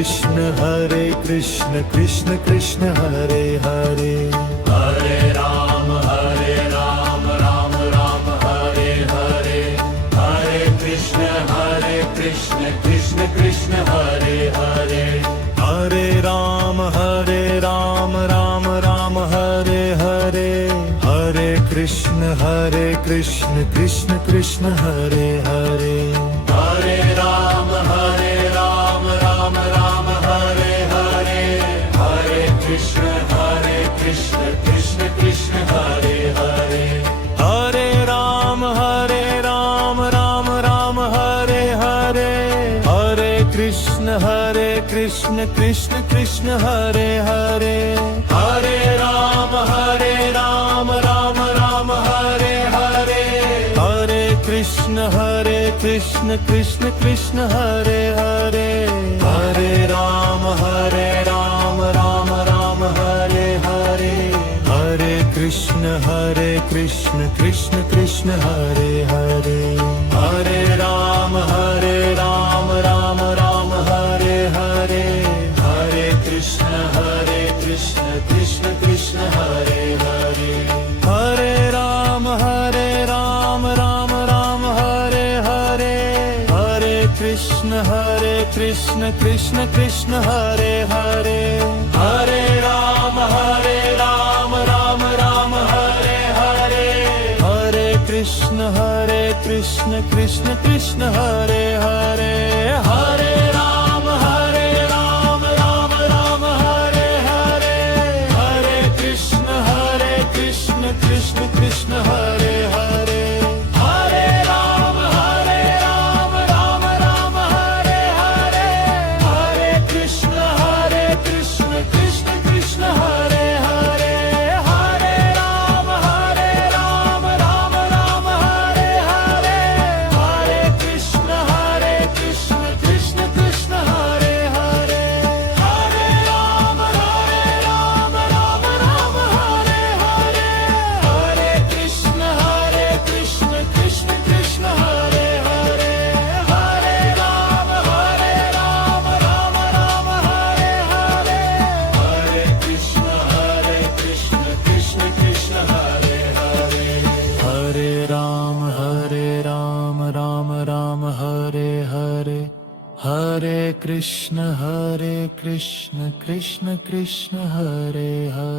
Krishna Krishna Krishna Hare Hare Hare Ram Ram Ram Hare Hare Hare Krishna Krishna Krishna Hare Hare Hare Ram Ram Ram Hare Hare Hare Krishna Krishna Krishna Hare Hare Hare Ram Ram Hare Hare Hare Krishna Krishna Krishna Hare Hare Hare Ram Ram Hare Hare Hare Krishna Krishna Krishna Hare Hare Hare Ram Ram Hare Hare Hare Krishna Krishna Krishna Hare Hare Hare Ram Ram Hare Hare Hare Krishna Krishna Krishna Hare Hare Hare Ram Ram Hare Hare Hare Krishna Krishna Krishna Hare Hare Hare Ram Ram Hare Hare Hare Krishna Krishna Krishna Hare Hare Hare Ram Ram Hare Hare Hare Krishna Krishna Krishna Hare Hare Hare Ram Ram Hare Hare Hare Krishna Krishna Krishna Hare Hare Hare Ram Ram Hare Hare Hare Krishna Krishna Krishna Hare Hare Hare Ram Ram Hare Hare Hare Krishna Krishna Krishna Hare Hare Hare Ram Ram Hare Hare Hare Krishna Krishna Krishna Hare Hare Hare Ram Ram Hare Hare Hare Krishna Krishna Krishna Hare Hare Hare Ram Ram Hare Hare Hare Krishna Krishna Krishna Hare Hare